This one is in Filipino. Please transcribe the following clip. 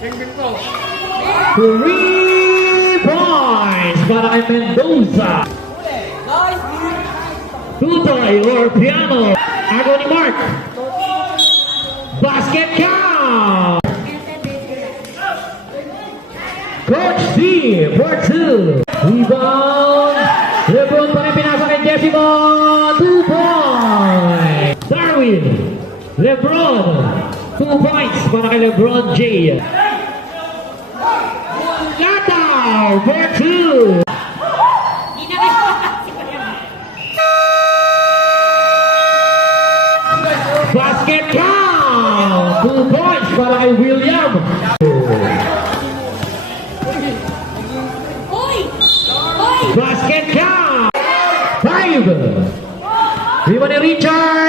3 points para kay Mendoza. Tutoy or piano. Agaw ni Mark. Basket count. Coach D for 2. Rebound. Lebron pa rin pinasa kay Jessica. 2 points. Darwin. Lebron. 2 points para kay Lebron J. Lataw for 2. Basket count. 2 points para kay William. Basket count. 5. Rebound ni Richard.